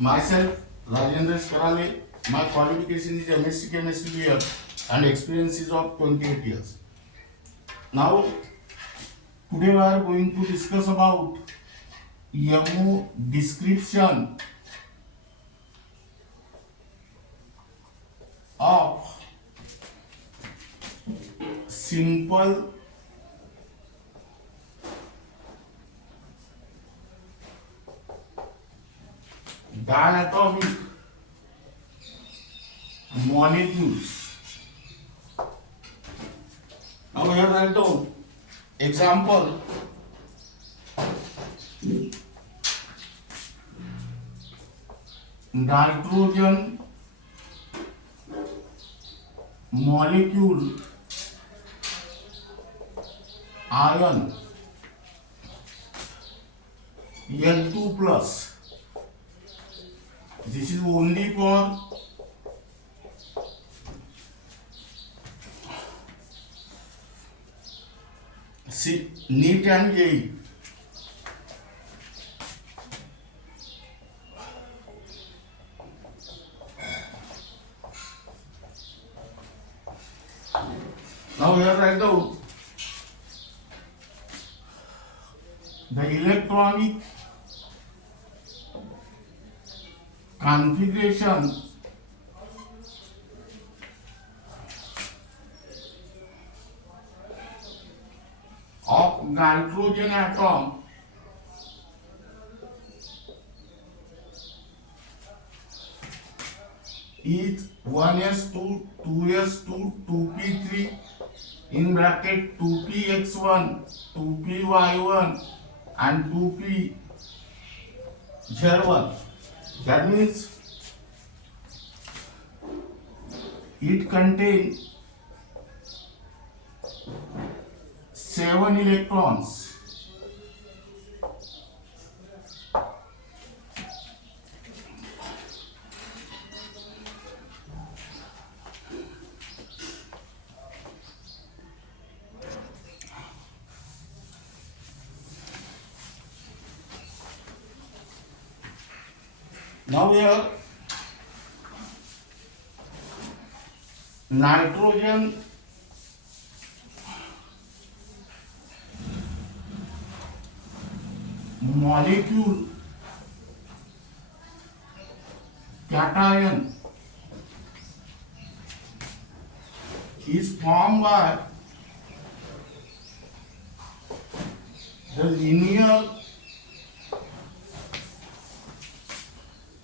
Myself, Rajendra Karale. My qualification is MSc Chemistry year and experience is of 28 years. Now, today we are going to discuss about MO description of simple diatomic molecules. Now here write down example. Nitrogen molecule ion N2 plus. This is only for NEET and JEE. Now here write down the electronic configuration of nitrogen atom is 1s2, 2s2, 2p3 in bracket 2px1, 2py1 and 2pz1. That means it contains 7 electrons. Now here nitrogen molecule cation is formed by the linear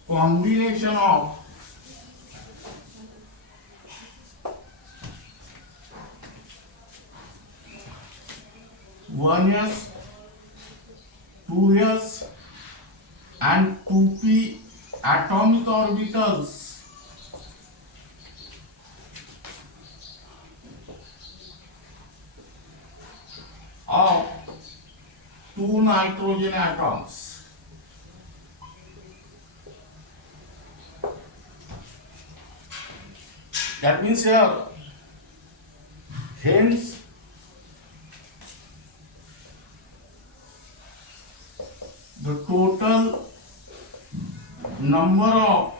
combination of one s, 2s and 2p atomic orbitals of 2 nitrogen atoms. That means here, hence the total number of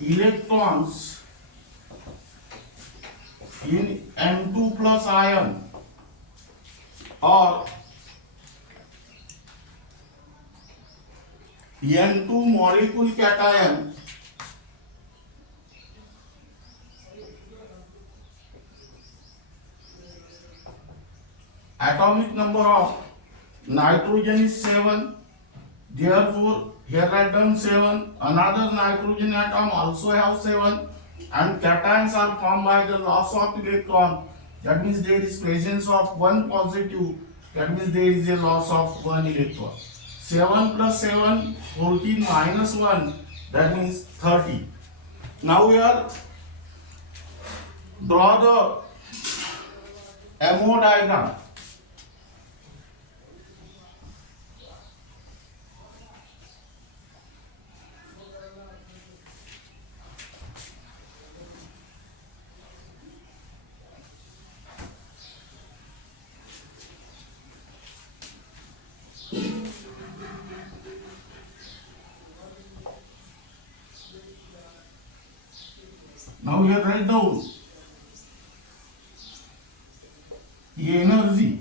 electrons in N2 plus ion or N2 molecule cation atomic number of nitrogen is 7, therefore here I done 7, another nitrogen atom also have 7 and cations are formed by the loss of electron. That means there is presence of one positive, that means there is a loss of one electron. 7 plus 7, 14 minus 1, that means 30. Now we are draw the MO diagram. Now here write down energy.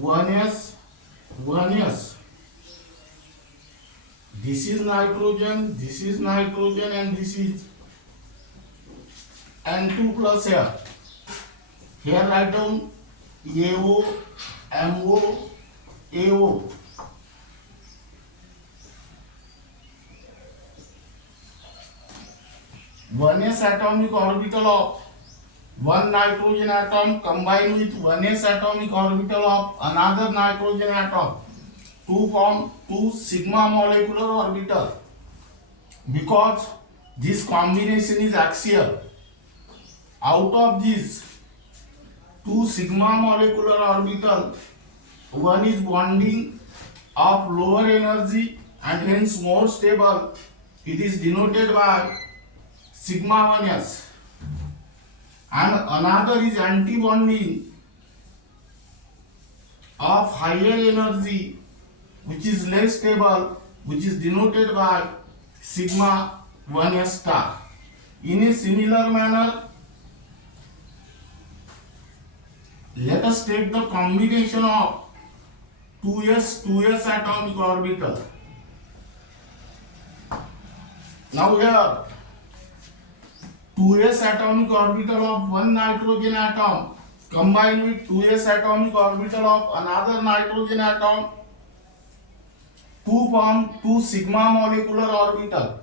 One S. This is nitrogen, and this is N2 plus here. Here write down AO, MO, AO. One s atomic orbital of one nitrogen atom combined with one s atomic orbital of another nitrogen atom to form two sigma molecular orbital. Because this combination is axial, out of these two sigma molecular orbital, one is bonding of lower energy and hence more stable. It is denoted by sigma 1s, and another is anti-bonding of higher energy which is less stable, which is denoted by sigma 1s star. In a similar manner, let us take the combination of 2s atomic orbital. Now here 2s atomic orbital of one nitrogen atom combined with 2s atomic orbital of another nitrogen atom to form two sigma molecular orbital.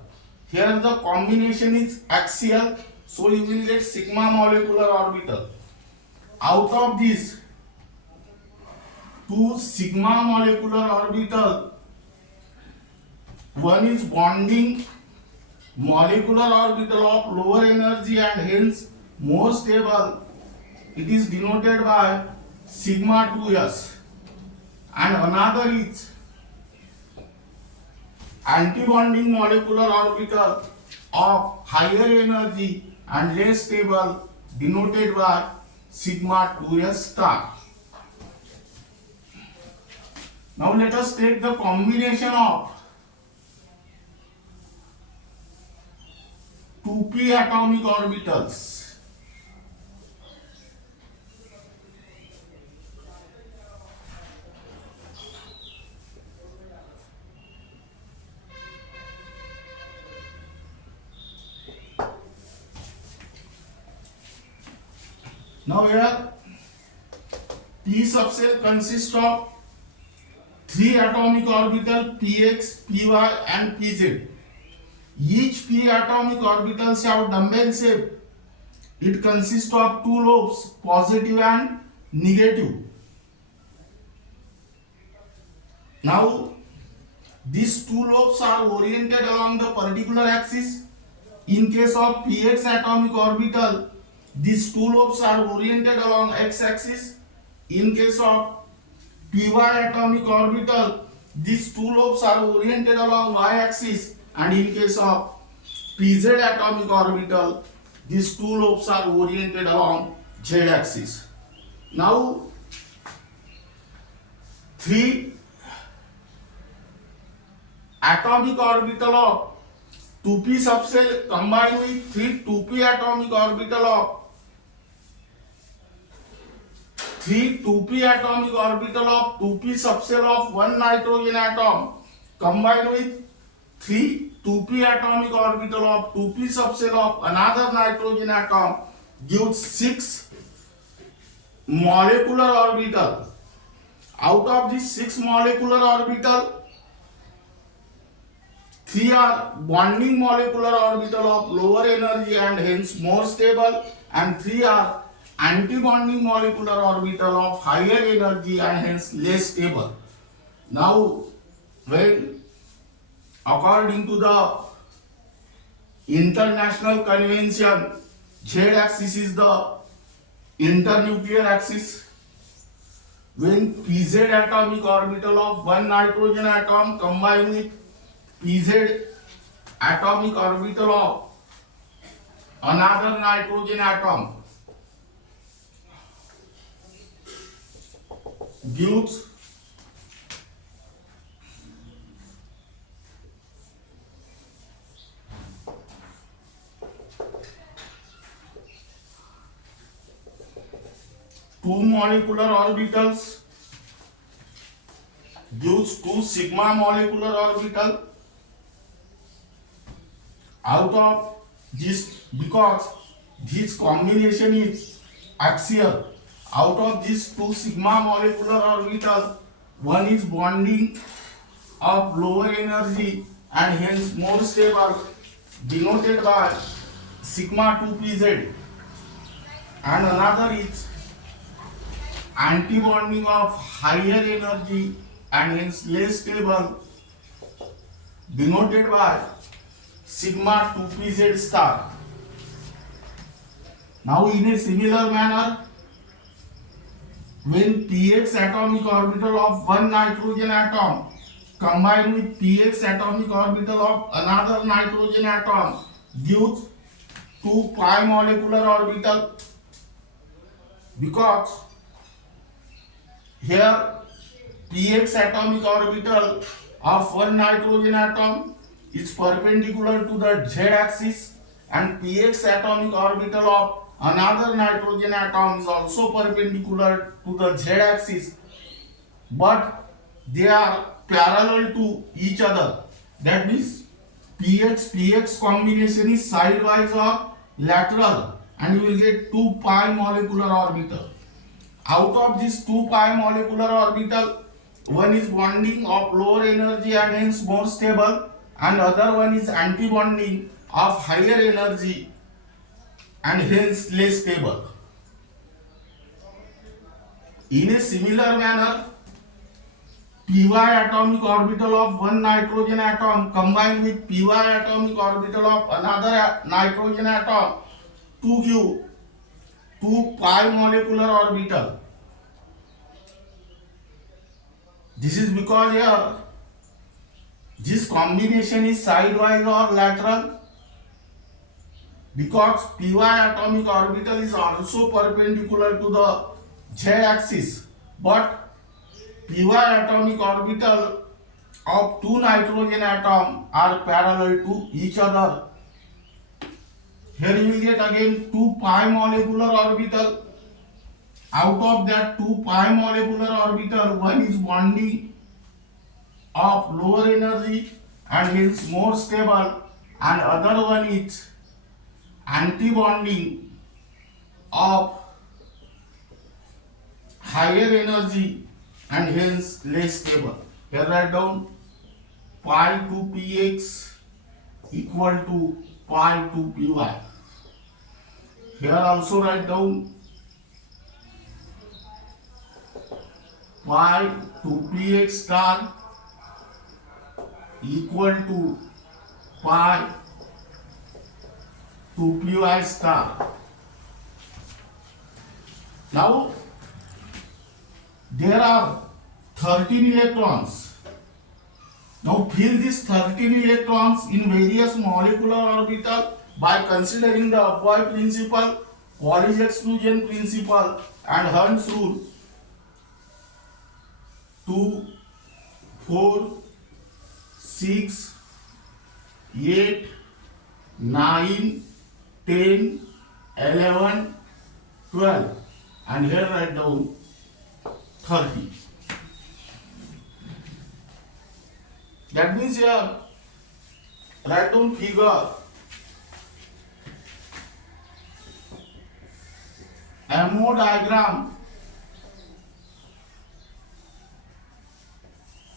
Here the combination is axial, so you will get sigma molecular orbital. Out of these two sigma molecular orbital, one is bonding molecular orbital of lower energy and hence more stable. It is denoted by sigma 2s, and another is anti-bonding molecular orbital of higher energy and less stable, denoted by sigma 2s star. Now let us take the combination of 2p atomic orbitals. Now here P subcell consists of three atomic orbital px, py and pz. Each p atomic orbital have dumbbell shape. It consists of two lobes, positive and negative. Now these two lobes are oriented along the particular axis. In case of px atomic orbital, these two lobes are oriented along x-axis. In case of py atomic orbital, these two lobes are oriented along y-axis, and in case of pz atomic orbital, these two lobes are oriented along z-axis. Now, three atomic orbital of 2p subcell combined with three 2p atomic orbital of three 2p atomic orbital of 2p subcell of one nitrogen atom combined with three 2p atomic orbital of 2p subcell of another nitrogen atom gives 6 molecular orbital. Out of these 6 molecular orbital, 3 are bonding molecular orbital of lower energy and hence more stable, and 3 are anti-bonding molecular orbital of higher energy and hence less stable. Now, when according to the international convention, z-axis is the internuclear axis. When pz atomic orbital of one nitrogen atom combined with pz atomic orbital of another nitrogen atom, gives two molecular orbitals, gives two sigma molecular orbital out of this, because this combination is axial. Out of these two sigma molecular orbitals, one is bonding of lower energy and hence more stable, denoted by sigma 2pz, and another is anti-bonding of higher energy and hence less stable, denoted by sigma 2pz star. Now in a similar manner, when px atomic orbital of one nitrogen atom combined with px atomic orbital of another nitrogen atom gives 2 pi molecular orbital, because here px atomic orbital of one nitrogen atom is perpendicular to the z axis and px atomic orbital of another nitrogen atom is also perpendicular to the z axis, but they are parallel to each other. That means px combination is sidewise or lateral, and you will get 2 pi molecular orbital. Out of this 2 pi molecular orbital, one is bonding of lower energy and hence more stable, and other one is anti-bonding of higher energy and hence less stable. In a similar manner, py atomic orbital of one nitrogen atom combined with py atomic orbital of another nitrogen atom to give 2 pi molecular orbital. This is because here this combination is sidewise or lateral, because py atomic orbital is also perpendicular to the z axis, but py atomic orbital of two nitrogen atoms are parallel to each other. Here you will get again 2 pi molecular orbital. Out of that 2 pi molecular orbital, one is bonding of lower energy and hence more stable, and other one is anti-bonding of higher energy and hence less stable. Here write down pi 2 px equal to pi 2 py. Here also write down pi 2 px star equal to pi 2 py star. Now there are 13 electrons. Now fill these 13 electrons in various molecular orbitals by considering the Avoid principle, Polish exclusion principle, and Hund's rule. 2, 4, 6, 8, 9, 10, 11, 12, and here write down 30. That means here write down figure MO diagram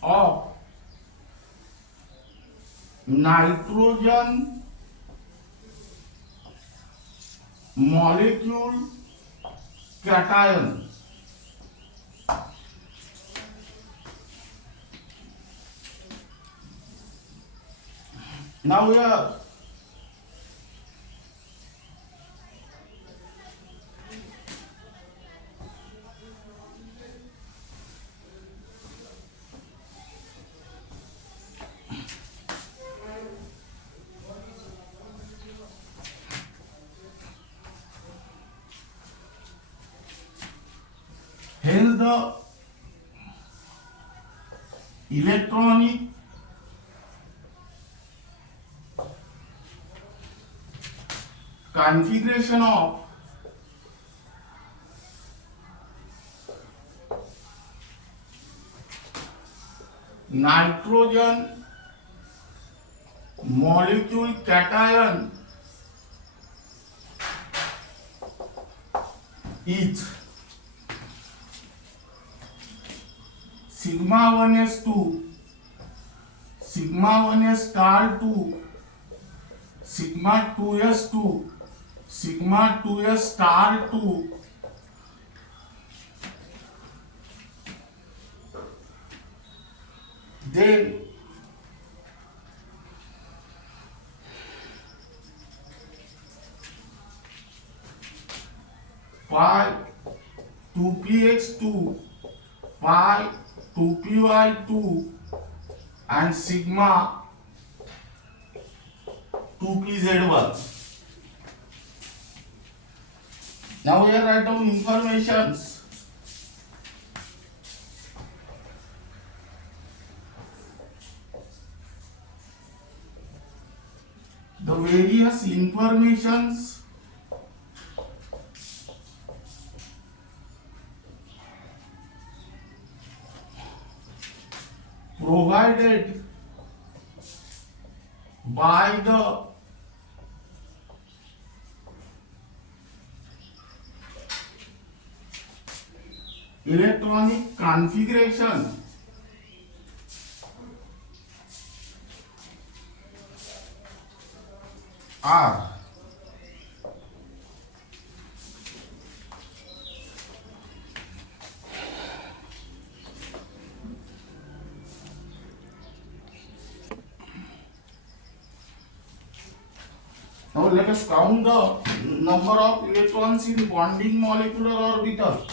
of nitrogen molecule cation. Now here hence the electronic configuration of nitrogen molecule cation is sigma 1s2, sigma 1s star 2, sigma 2s2, sigma 2s star 2, then 2px2, pi 2py2 and sigma 2pz1. Now here write down informations. The various informations provided by the electronic configuration are now let us count the number of electrons in bonding molecular orbital.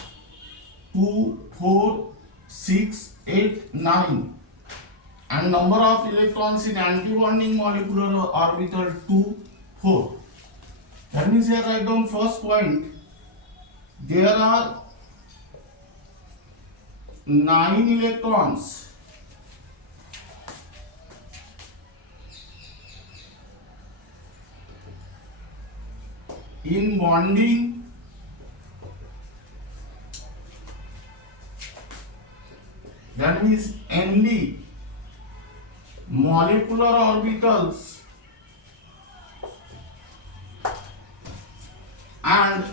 2, 4, 6, 8, 9 and number of electrons in anti-bonding molecular orbital 2, 4. That means here write down first point. There are 9 electrons in bonding that means ND molecular orbitals and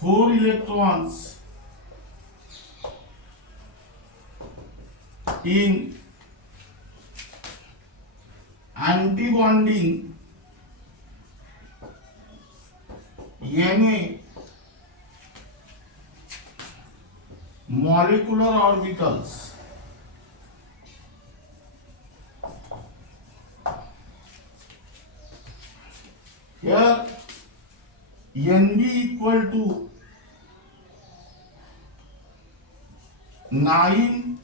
4 electrons in anti-bonding Na molecular orbitals. Here Nb equal to 9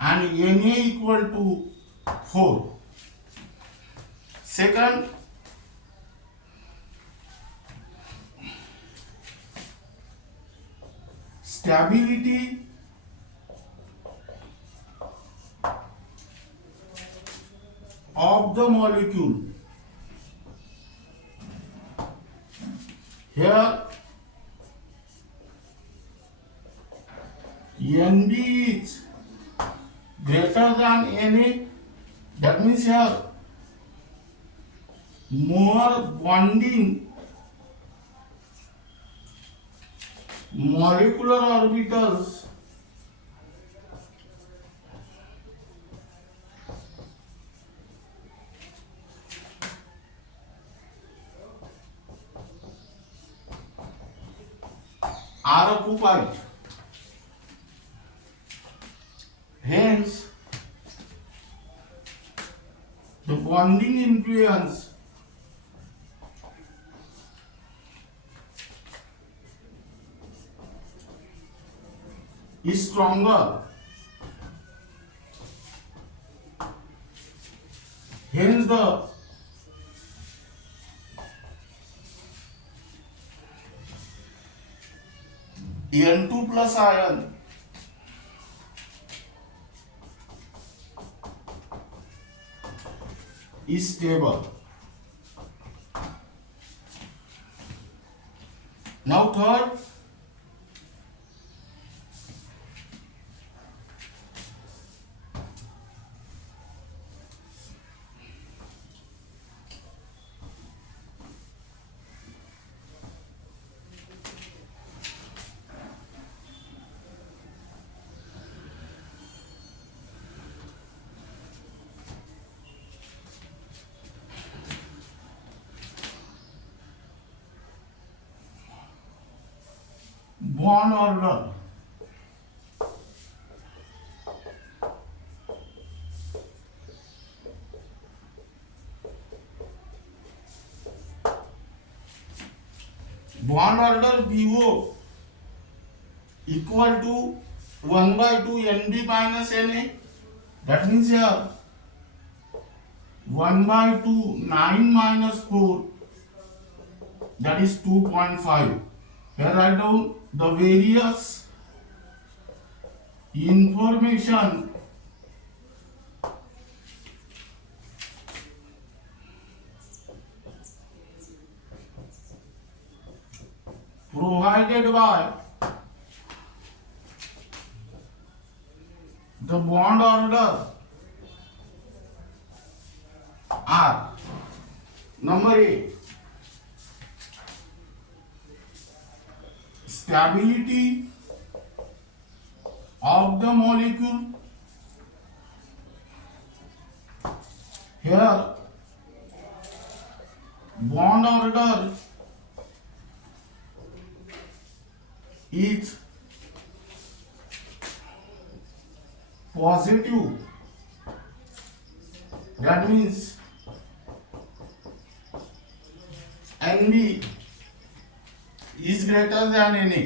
and Na equal to 4. Second, stability of the molecule. Here Nb is greater than Na. That means here more bonding molecular orbitals are occupied. Hence, the bonding influence is stronger. Hence, the N2 plus ion is stable. Now third, bond order. Bond order BO equal to 1 by 2 NB minus NA. That means here 1 by 2 9 minus 4, that is 2.5. Here write down the various information provided by the bond order are: number A, stability of the molecule. Here bond order is positive. That means NB is greater than NA,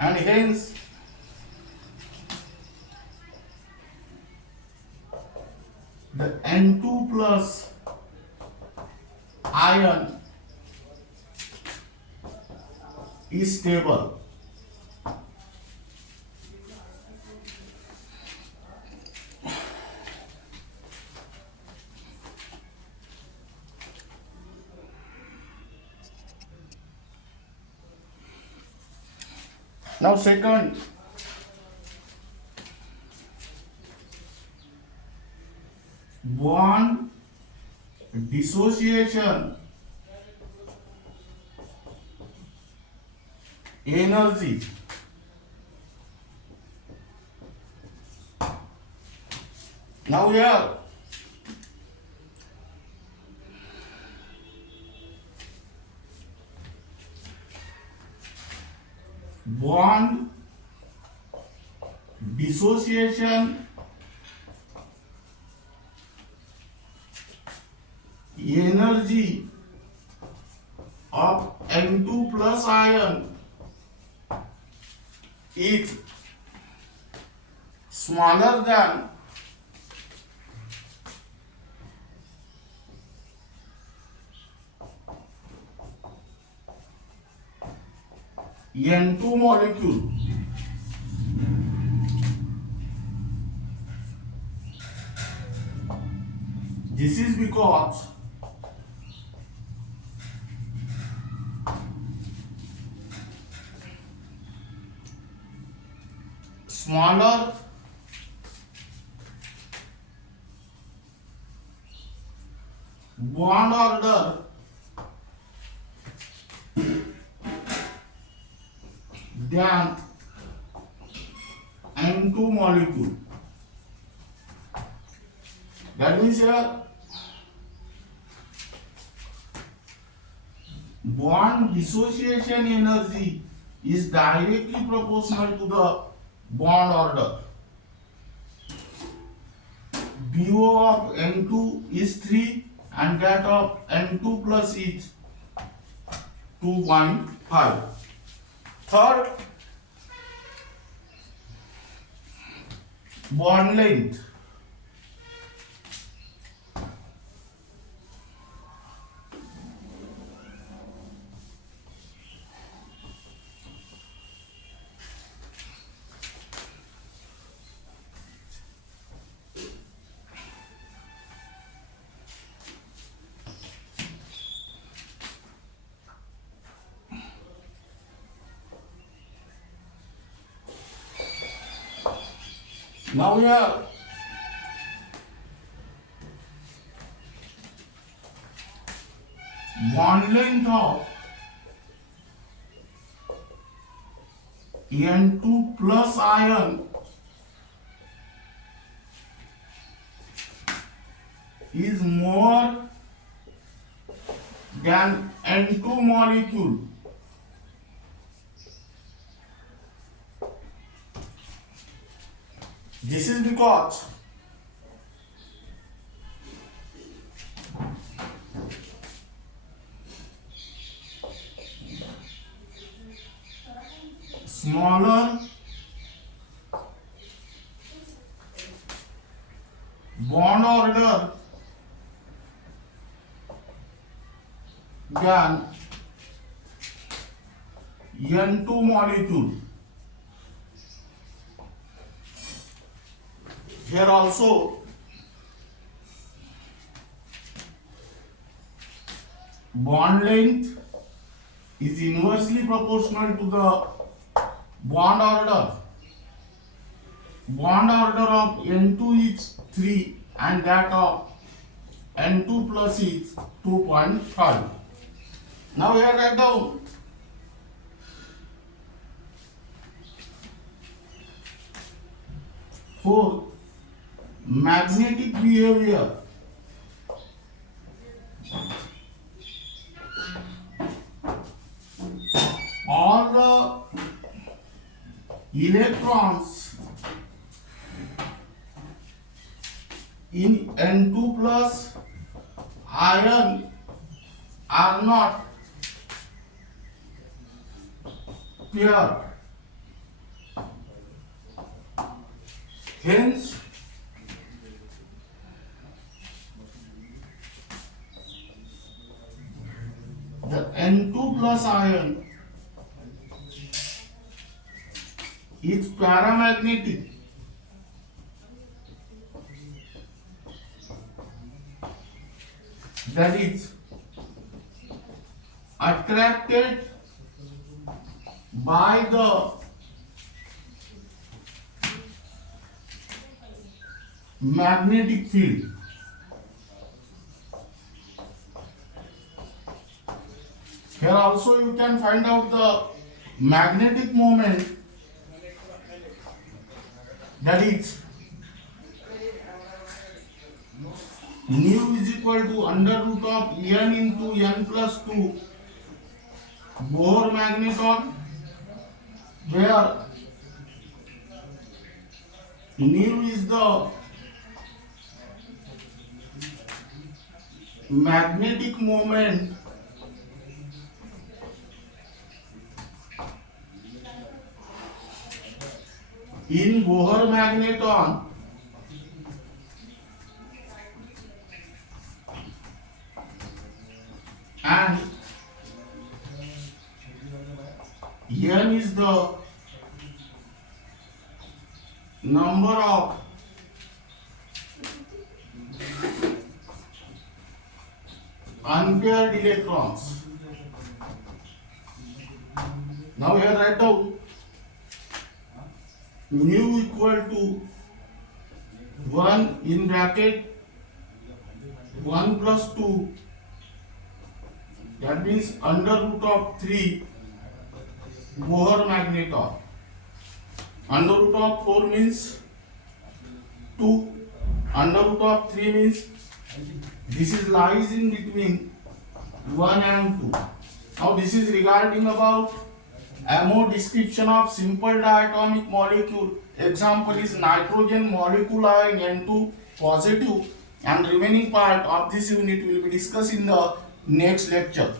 and hence the N2 plus ion is stable. Now second, bond dissociation energy. Now here bond dissociation energy of N2 plus ion is smaller than N2 molecule. This is because smaller bond order than N2 molecule. That means here bond dissociation energy is directly proportional to the bond order. BO of N2 is 3 and that of N2 plus is 2.5. Third, bond length. Now here bond length of N2 plus ion is more than N2 molecule. This is because smaller bond order than N2 molecule. Here also bond length is inversely proportional to the bond order. Bond order of N2 is 3 and that of N2 plus is 2.5. Now here write down for magnetic behavior. All the electrons in N2 plus ion are not pure. Hence, the N2 plus ion is paramagnetic. That is attracted by the magnetic field. Here also you can find out the magnetic moment, that is nu is equal to under root of n into n plus 2 Bohr magneton, where nu is the magnetic moment in Bohr magneton, and n is the number of unpaired electrons. Now here write down nu equal to 1 in bracket 1 plus 2, that means under root of 3 Bohr magneton. Under root of 4 means 2, under root of 3 means this is lies in between 1 and 2. Now this is regarding about MO description of simple diatomic molecule. Example is nitrogen molecule having N2 positive, and remaining part of this unit will be discussed in the next lecture.